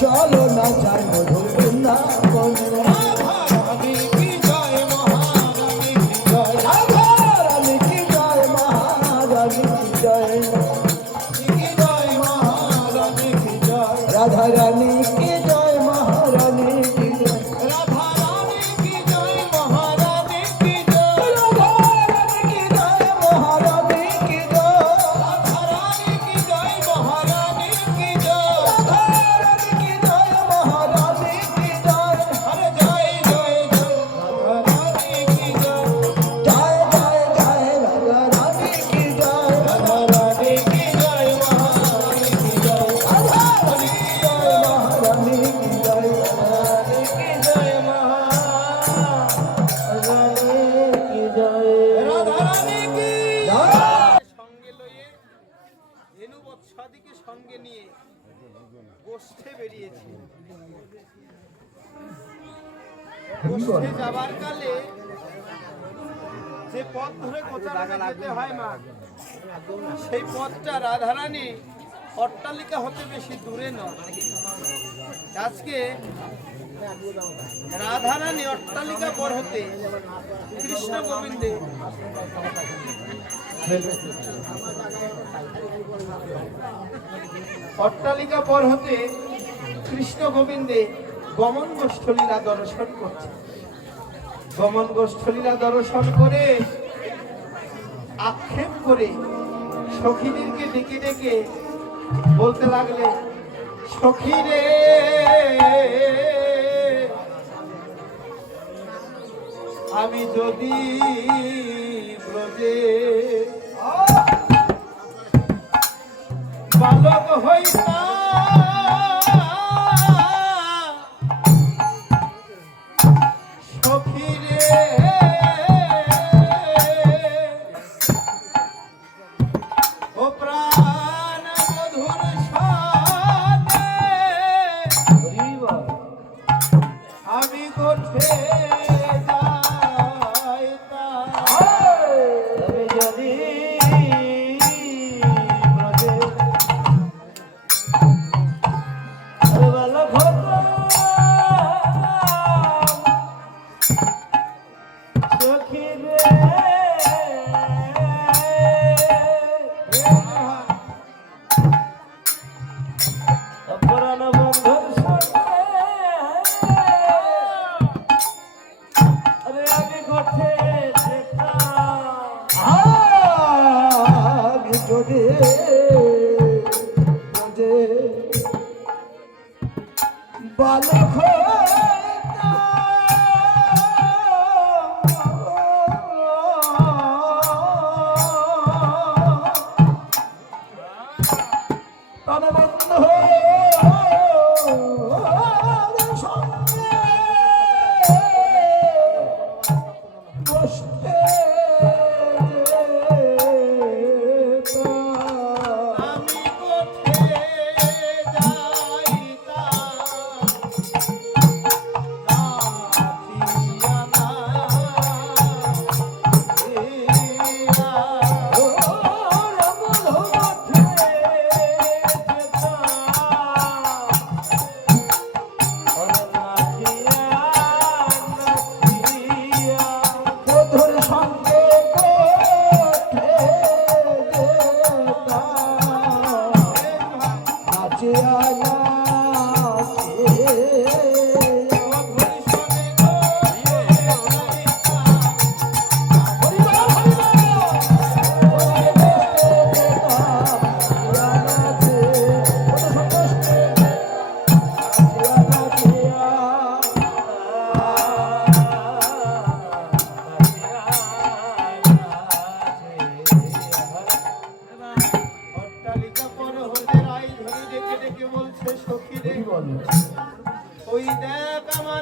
চলো না চাই মধুর বৃন্দাবন রাধারানী কি জয় মহারানী কি জয় রাধারানী কি জয় মহারানী কি জয় মহারানী কি জয় রাধারানী কি জয় মহারানী কি জয় রাধারানী কি জয় মহারানী কি জয় রাধারানী কি জয় মহারানী কি জয় রাধারানী কি জয় মহারানী কি জয় সঙ্গে নিয়ে গোষ্ঠে বেরিয়েছি। গোষ্ঠে যাবার কালে যে পথ ধরে কোথায় যেতে হয় মা, সেই পথটা রাধারানী অট্টালিকা হতে বেশি দূরে নয়। আজকে রাধারানী অট্টালিকা পর হতে কৃষ্ণ গোবিন্দে অট্টালিকা পর হতে কৃষ্ণ গোবিন্দে গমন গোষ্ঠলীলা দর্শন করছে। গমন গোষ্ঠলীলা দর্শন করে আক্ষেপ করে সখীদেরকে ডেকে ডেকে বলতে লাগলে, সখী রে আমি যদি ব্রজে বালক হইতা সখী রে ও প্রাণ মধুর সাথে আমি কোঠে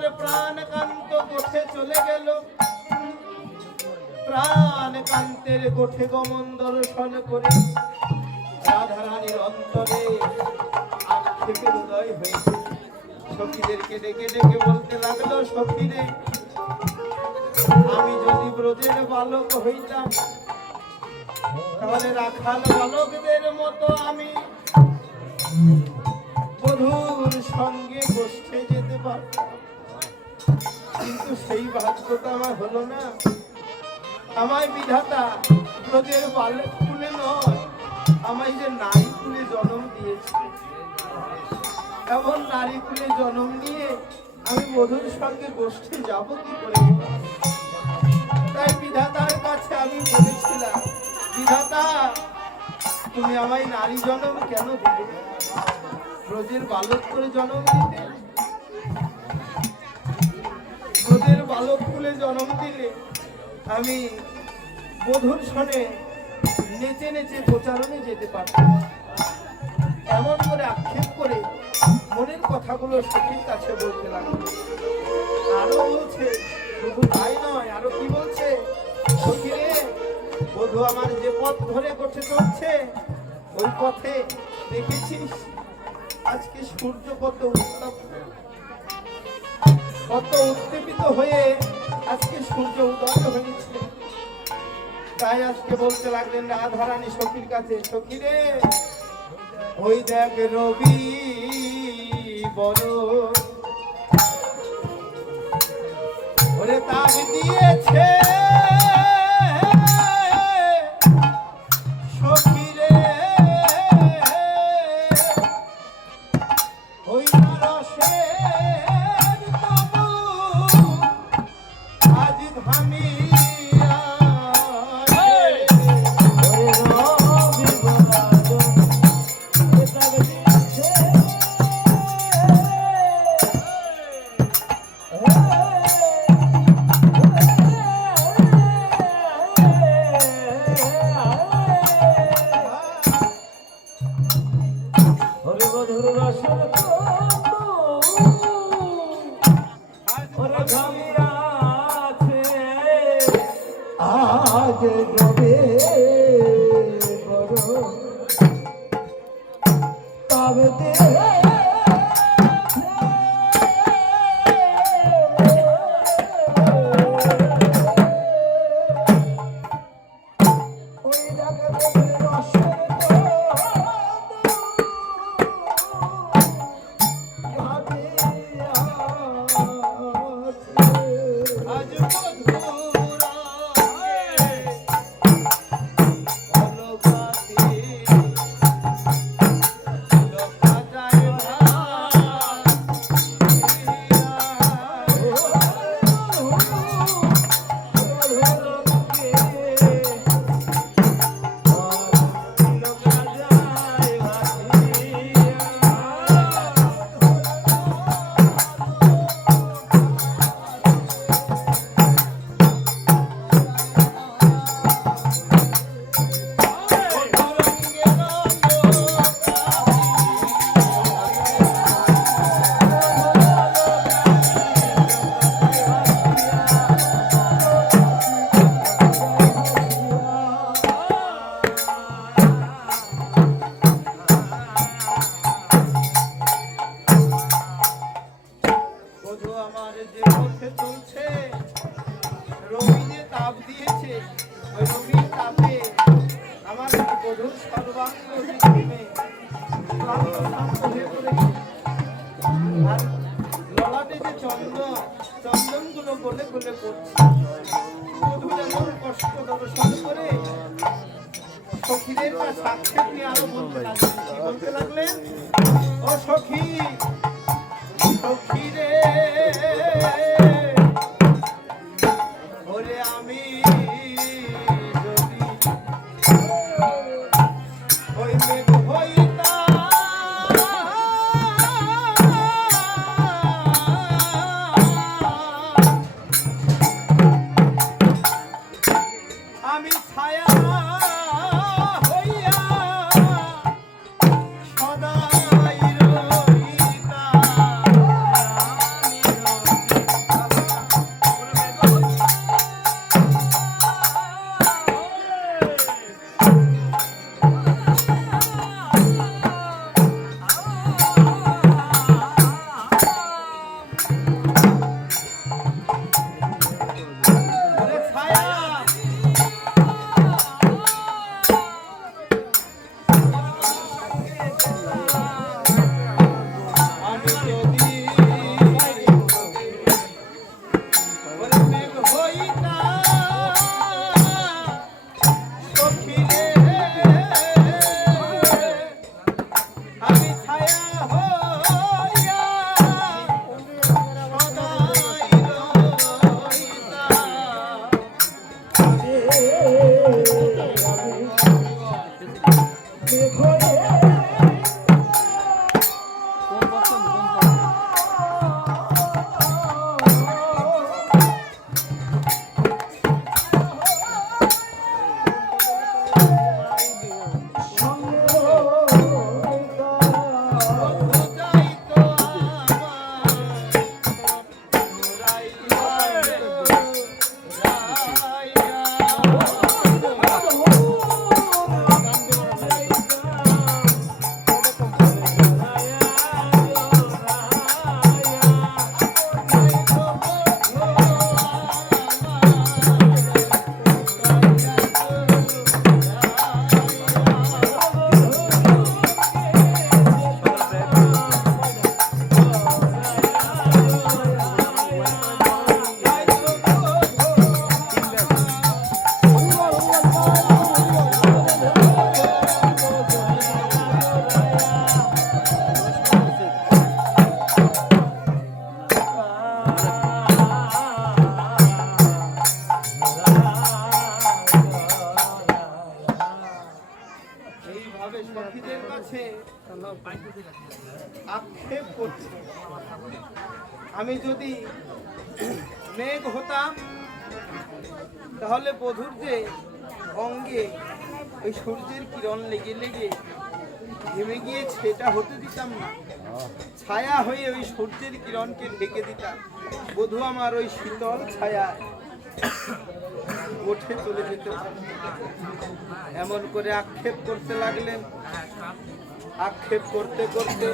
আমার প্রাণকান্ত গোঠে চলে গেল। প্রাণকান্তের গোঠে গমন দর্শন করে রাধারানীর অন্তরে আক্ষেপের উদয় হয়েছে। সখীদেরকে ডেকে ডেকে বলতে লাগলো, সখীরে, আমি যদি ব্রজের বালক হইতাম তাহলে রাখাল বালকদের মতো আমি বধূর সঙ্গে গোষ্ঠে যেতে পারতাম, কিন্তু সেই ভাগ্যটা আমার হলো না। আমায় বিধাতা ব্রজের বালক কুলে নয়, আমায় যে নারী কুলে জন্ম দিয়েছে। এমন নারী কুলে জন্ম নিয়ে আমি বধূর সঙ্গে গোষ্ঠে যাব কি করে? তাই বিধাতার কাছে আমি বলেছিলাম, বিধাতা তুমি আমায় নারী জন্ম কেন দিলে? ব্রজের বালক করে জন্ম দিতে, ব্রজের বালক কুলে জন্ম দিলে আমি বধূর সনে নেচে নেচে প্রচারণে যেতে পারতাম। এমন করে আক্ষেপ করে মনের কথাগুলো সখীর কাছে বলতে লাগলো। আরো বলছে, শুধু তাই নয়, আরো কি বলছে, সখীরে, বধূ আমার যে পথ ধরে গোঠে চলছে, ওই পথে দেখেছিস আজকে সূর্য কত উত্তপ্ত, কত উত্তেজিত হয়ে আজকে সূর্য উদয় হয়েছে। তাই আজকে বলতে লাগলেন রাধারানী সখীর কাছে, সখীরে, ওই দেখ রবি বড় ওরে তাপ দিয়েছে, সখীরে, ওই রসের তবু আজ ঘামিয়া আজ রবে বড় তবে ললাটে যে চন্দন গুলো গলে গলে পড়ছে, কষ্ট দর্শন করে সখীদের কাছে আক্ষেপ নিয়ে আরো বলতে লাগলেন, ও সখী, সখী রে, ওরে আমি যদি ওই মেঘ হইতাম, আমি ছায়া হইয়া সদাই রহিতাম। আক্ষেপ করছে। আমি যদি মেঘ হতাম তাহলে বধূর যে অঙ্গে ওই সূর্যের কিরণ লেগে লেগে ঘেমে গিয়ে সেটা হতে দিতাম না, ছায়া হয়ে ওই সূর্যের কিরণকে ঢেকে দিতাম। বধূ আমার ওই শীতল ছায়া উঠে চলে যেত। এমন করে আক্ষেপ করতে লাগলেন। আক্ষেপ করতে করতে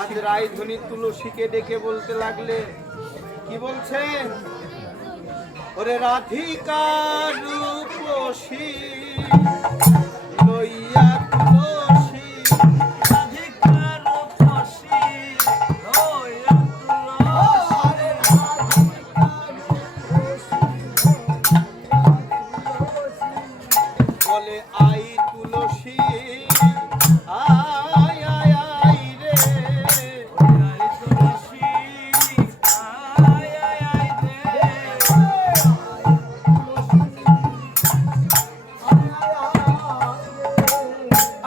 আজ রায়ধনী তুলসীকে ডেকে বলতে লাগলে, কি বলছেন? ওরে রাধিকা রূপসী লইয়া তুলসী, রাধিকা রূপসী লইয়া তুলসী, বলে আই তুলসী আয় আয় আয় রে, আই তুলসী আয় আয় আয় রে,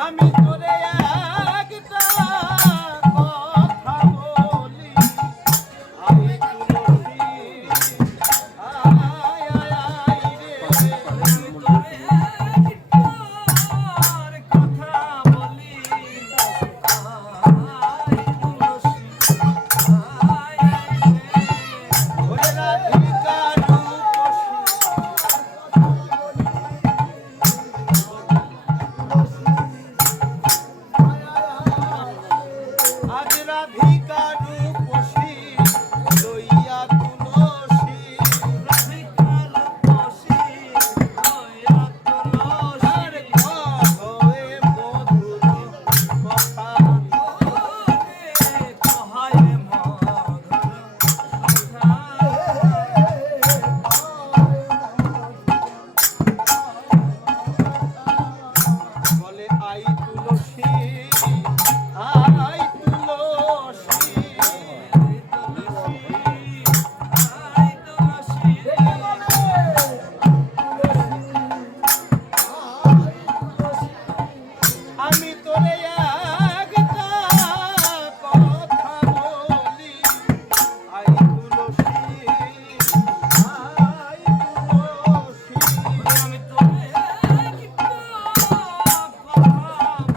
আমি তোরে একটা কথা বলি, আই তুলসী আয় আয় আয় রে, আমি তোরে একটা কথা বলি, আই তুলসী আয় আয় রে, ওরে রাধিকা আজ রাধিকা রূপসী লইয়া তুলসী, রাধিকা রূপসী লইয়া তুলসী, কহে মধুর কথা, কহে মধুর কথা, বলে আই তুলসী আই তুলসী, আই তুলসী, আমি তোরে একটা কথা বলি, আই তুলসী আই তুলসী, আমি তোরে একটা কথা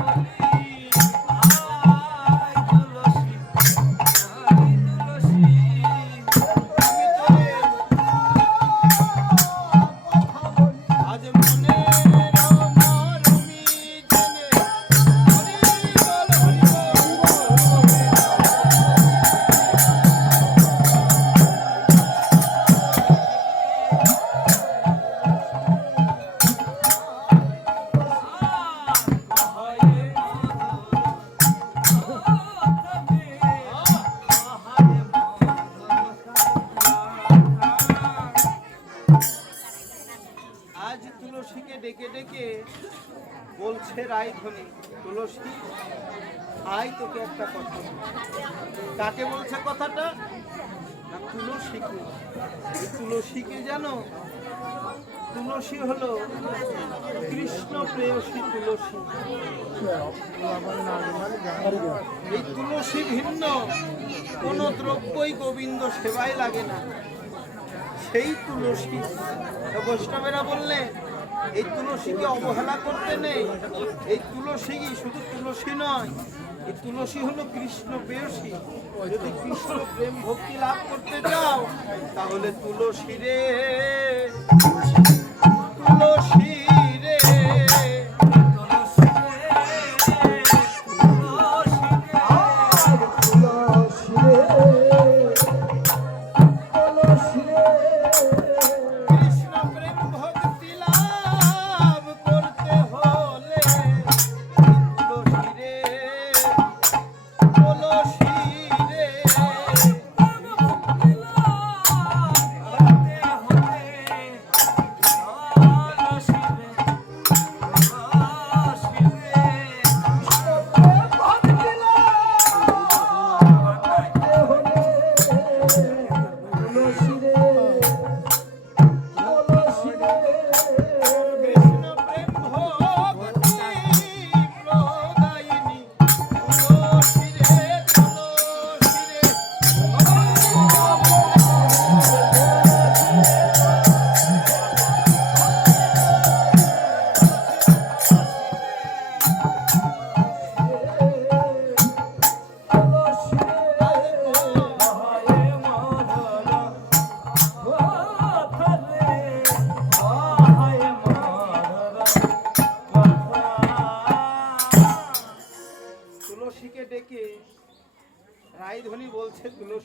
বলি, আই তুলসী আই তুলসী, আমি তোরে আজ মনের মরমি জেনে হরি বল হরি আজ তুলসীকে ডেকে ডেকে বলছে রায়ধনী, তুলসী আয় তোকে একটা কথা বলি। কাকে বলছে কথাটা? না, তুলসীকে। এই তুলসীকে জানো? তুলসী হলো কৃষ্ণ প্রেয়সী তুলসী। এই তুলসী ভিন্ন কোন দ্রব্যই গোবিন্দ সেবায় লাগে না। সেই তুলসী বৈষ্ণবেরা বললে এই তুলসীকে অবহেলা করতে নেই। এই তুলসী শুধু তুলসী নয়, এই তুলসী হলো কৃষ্ণ প্রেয়সী। যদি কৃষ্ণ প্রেম ভক্তি লাভ করতে চাও তাহলে তুলসী রে, তুলসী রে, কৃষ্ণ প্রেম ভক্তি লাভ করতে হলে তুলসী রে, তুলসী রে, ভক্তি লাভ করতে হলে তুলসী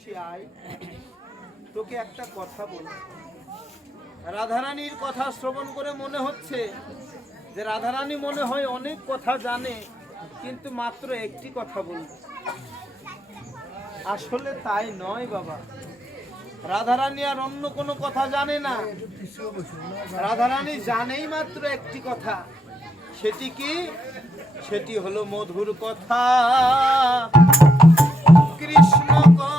তুলসী আয়, তোকে একটা কথা বল। রাধারানীর কথা শ্রবণ করে মনে হচ্ছে যে রাধারানী মনে হয় অনেক কথা জানে, কিন্তু মাত্র একটি কথা বলবে। আসলে তাই নয় বাবা, রাধারানী আর অন্য কোনো কথা জানে না। রাধারানী জানেই মাত্র একটি কথা। সেটি কি? সেটি হলো মধুর কথা, কৃষ্ণ কথা।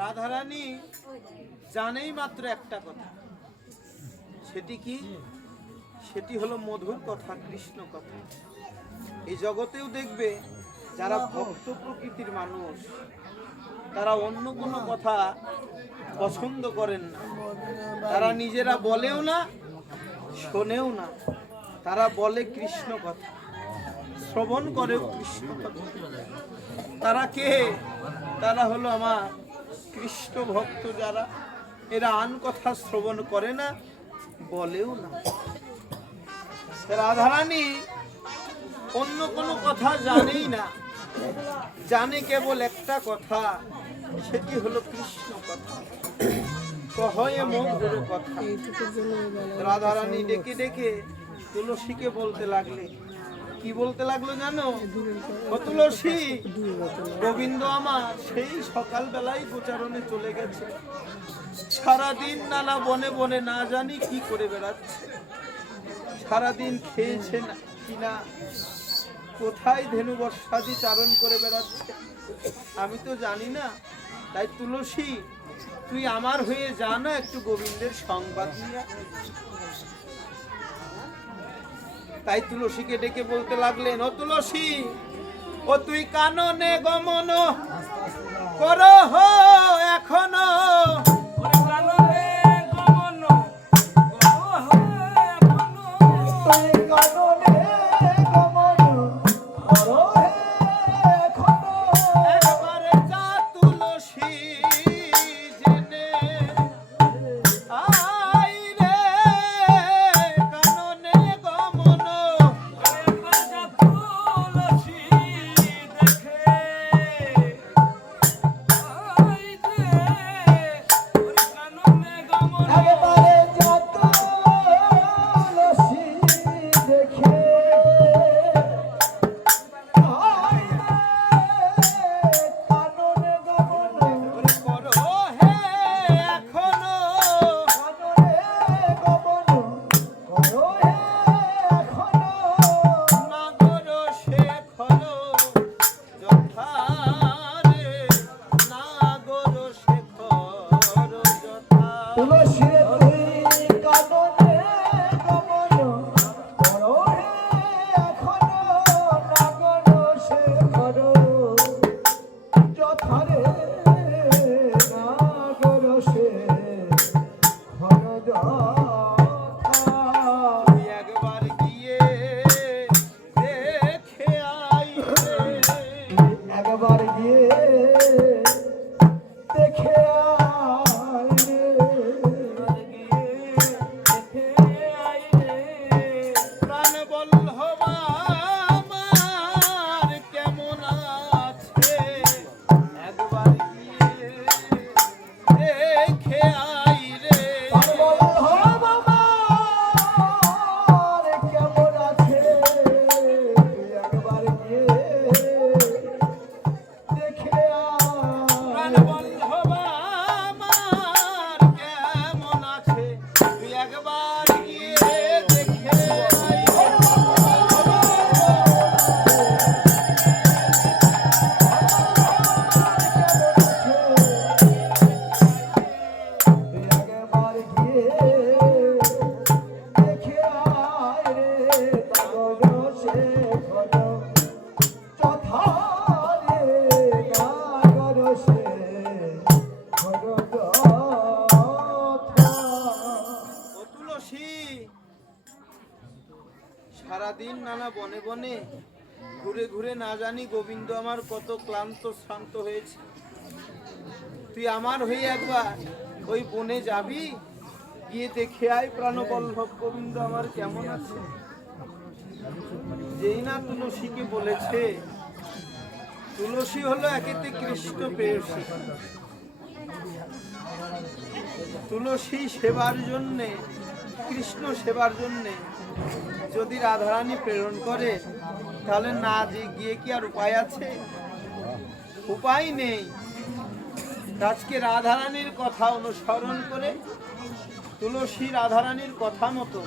রাধারানী জানেই মাত্র একটা কথা। সেটি কি? সেটি হলো মধুর কথা, কৃষ্ণ কথা। এই জগতেও দেখবে যারা ভক্ত প্রকৃতির মানুষ, তারা অন্য কোনো কথা পছন্দ করেন না। তারা নিজেরা বলেও না, শোনেও না। তারা বলে কৃষ্ণ কথা, শ্রবণ করেও কৃষ্ণ কথা। তারা কে? তারা হলো আমার কৃষ্ণ ভক্ত যারা। এরা আন কথা শ্রবণ করে না, বলেও না। রাধারানী অন্য কোনো কথা জানেই না, জানে কেবল একটা কথা, সেটি হলো কৃষ্ণ কথা, কহয়ে মধুর কথা। রাধারানী ডেকে ডেকে তুলসীকে বলতে লাগলে, কি বলতে লাগলো জানো? ও তুলসী, গোবিন্দ আমার সেই সকালবেলায় গোচারণে চলে গেছে। সারাদিন নানা বনে বনে না জানি কি করে বেড়াচ্ছে। সারাদিন খেয়েছে না কিনা, কোথায় ধেনু বর্ষাদি চারণ করে বেড়াচ্ছে আমি তো জানি না। তাই তুলসী, তুই আমার হয়ে যা না, একটু গোবিন্দের সংবাদ নিয়ে। তাই তুলসীকে ডেকে বলতে লাগলেন, ও তুলসী, ও তুই কাননে গমন কর এখনো। বনে ঘুরে ঘুরে না জানি গোবিন্দ আমার কত ক্লান্ত শ্রান্ত হয়েছে, তুই আমার হয়ে একবার ওই বনে যাবি, গিয়ে দেখে আয় প্রাণবল্লভ গোবিন্দ আমার কেমন আছে। যেই না তুলসীকে বলেছে, তুলসী হলো একেতে কৃষ্ণ প্রেয়সী, তুলসী সেবার জন্যে, কৃষ্ণ সেবার জন্যে যদি রাধারানী প্রেরণ করে, তাহলে না যে গিয়ে কি আর উপায় আছে? উপায় নেই। আজকে রাধারানীর কথা অনুসরণ করে তুলসী রাধারানীর কথা মতো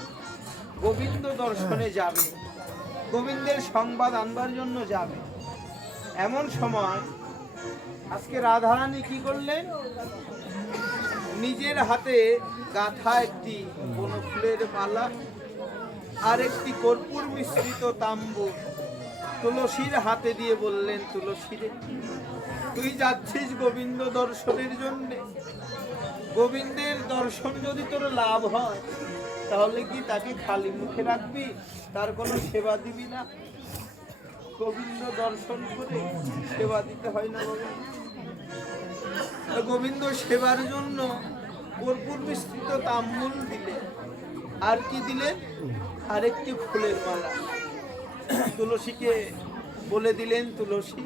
গোবিন্দ দর্শনে যাবে, গোবিন্দের সংবাদ আনবার জন্য যাবে। এমন সময় আজকে রাধারানী কি করলেন, নিজের হাতে গাঁথা একটি বনফুলের মালা আর একটি কর্পূর মিশ্রিত তাম্বুর তুলসীর হাতে দিয়ে বললেন, তুলসী রে, তুই যাচ্ছিস গোবিন্দ দর্শনের জন্য, গোবিন্দের দর্শন যদি তোর লাভ হয়, তাহলে কি তাকে খালি মুখে রাখবি, তার কোনো সেবা দিবি না? গোবিন্দ দর্শন করে সেবা দিতে হয় না? গোবিন্দ সেবার জন্য কর্পূর মিশ্রিত তাম্বুল দিলে, আর কি দিলেন, আরেকটি ফুলের মালা তুলসীকে বলে দিলেন, তুলসী,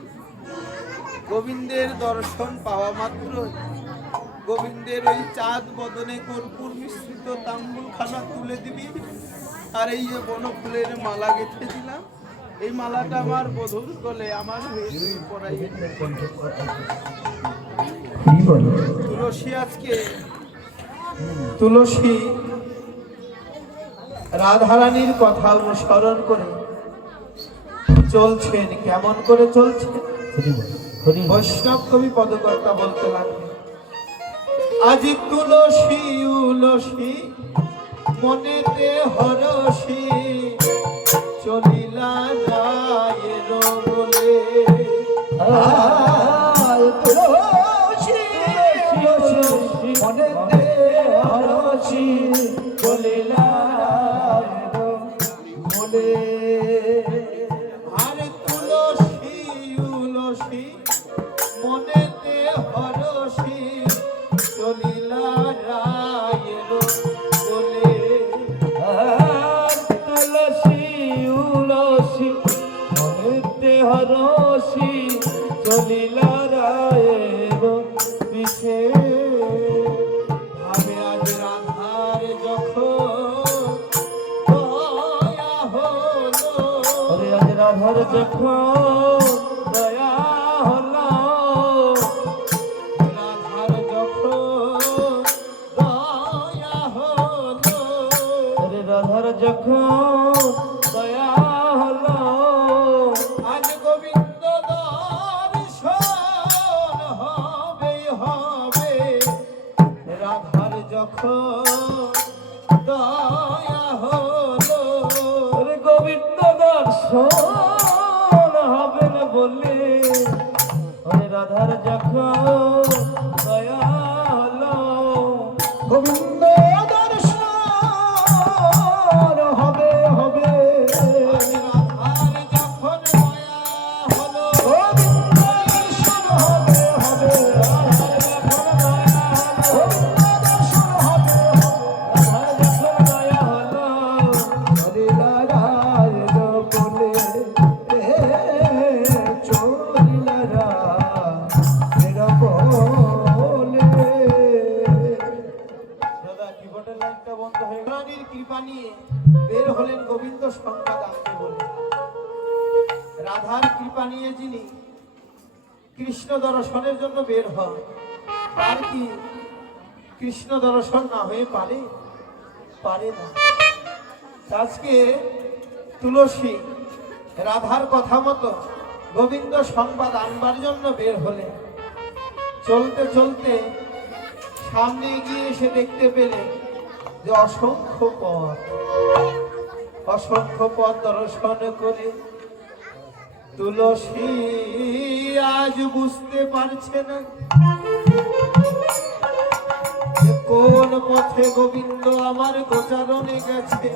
গোবিন্দের দর্শন পাওয়া মাত্র গোবিন্দের ওই চাঁদ বদনে কর্পূর মিশ্রিত তাম্বুল খানা তুলে দিবি, আর এই যে বনফুলের মালা গেঁথে দিলাম, এই মালাটা আমার বধূর গলে আমার হয়ে পড়াইবে। তুলসী আজকে তুলসী রাধারানীর কথা অনুসরণ করে চলছেন। কেমন করে চলছেন? বৈষ্ণব কবি পদকর্তা বলতে লাগলেন, আজি তুলসী উলসী মনেতে হরসী চলিলা রায়ের বলে। তুলসী উলসী মনেতে হরসী চলিলা বলে। আরে তুলসী উলসী মনেতে হরসী চলিলা রায়ের বলে। তুলসী উলসী মনেতে হরসী চলিলা রায়ের পিছে। ভাবে আজ রাধার যখন দয়া হলো, আজ রাধার যখন দয়া হলো, রাধার যখন দয়া হলো, রাধার যখন দয়া হলো, আজ গোবিন্দ দর্শন হবে হবে। রাধার যখন দয়া হলো, গোবিন্দ দর্শন হবেন বলে, রাধার যখন দয়া হলো, গোবিন্দ দর্শন হবে হবে। রাধার যখন দয়া হলো, গোবিন্দ দর্শন হবে হবে। রাধার যখন দয়া হলো, গোবিন্দ দর্শন হবে হবে। রাধার যখন দয়া হলো, চলিলা রায়ের বলে, চলিলা রায়ের বলে। দাদা কিবোর্ডের লাইনটা বন্ধ হয়ে গেল। রানীর কৃপা নিয়ে বের হলেন গোবিন্দ সংবাদ আনতে বলে। রাধার কৃপা নিয়ে যিনি কৃষ্ণ দর্শনের জন্য বের হন, তার কি কৃষ্ণ দর্শন না হয়ে পারে? পারে না। আজকে তুলসী রাধার কথা মতো গোবিন্দ সংবাদ আনবার জন্য বের হলেন। চলতে চলতে সামনে গিয়ে এসে দেখতে পেলে যে অসংখ্য পথ দর্শন করে তুলসী আজ বুঝতে পারছে না যে কোন পথে গোবিন্দ আমার গোচারণে গেছে।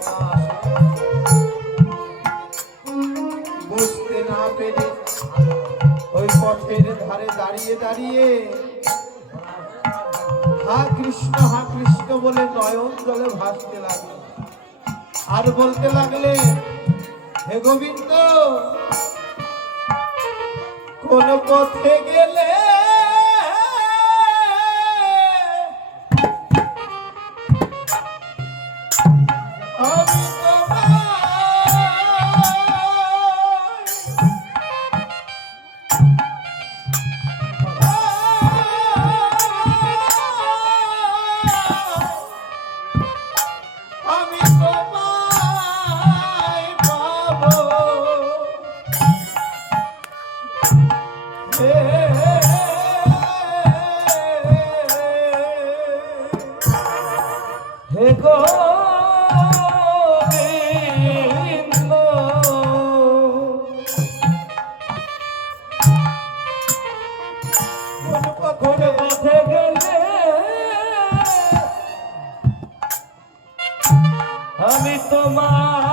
না পেরে ওই পথের ধারে দাঁড়িয়ে দাঁড়িয়ে হা কৃষ্ণ বলে নয়ন জলে ভাসতে লাগলো আর বলতে লাগলে, হে গোবিন্দ, কোন পথে গেলে আমি তোমায় পাবো। হে গোবিন্দ, কোন পথে গেলে আমি তোমায়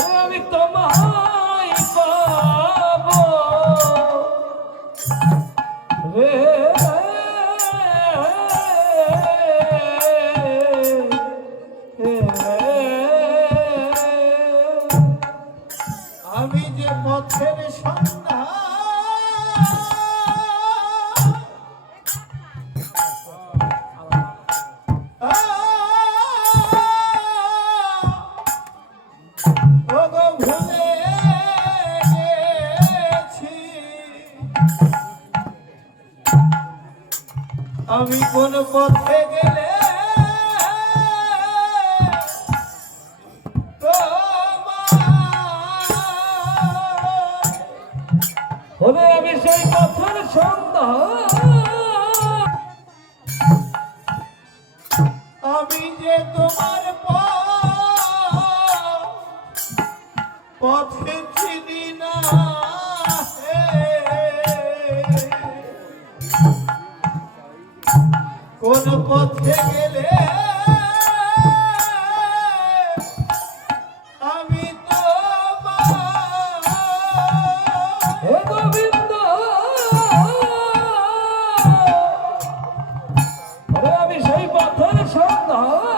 আমি তোমায় পাবো রে। আমি যে পথের সন্ধান ভুলে গেছি, আমি কোন পথে গেলে হলে আমি সেই পথের সন্ধান। আমি যে তোমার পথে চিনি না, কোন পথে গেলে আমি হে গোবিন্দ, আমি সেই পথের সন্ধান।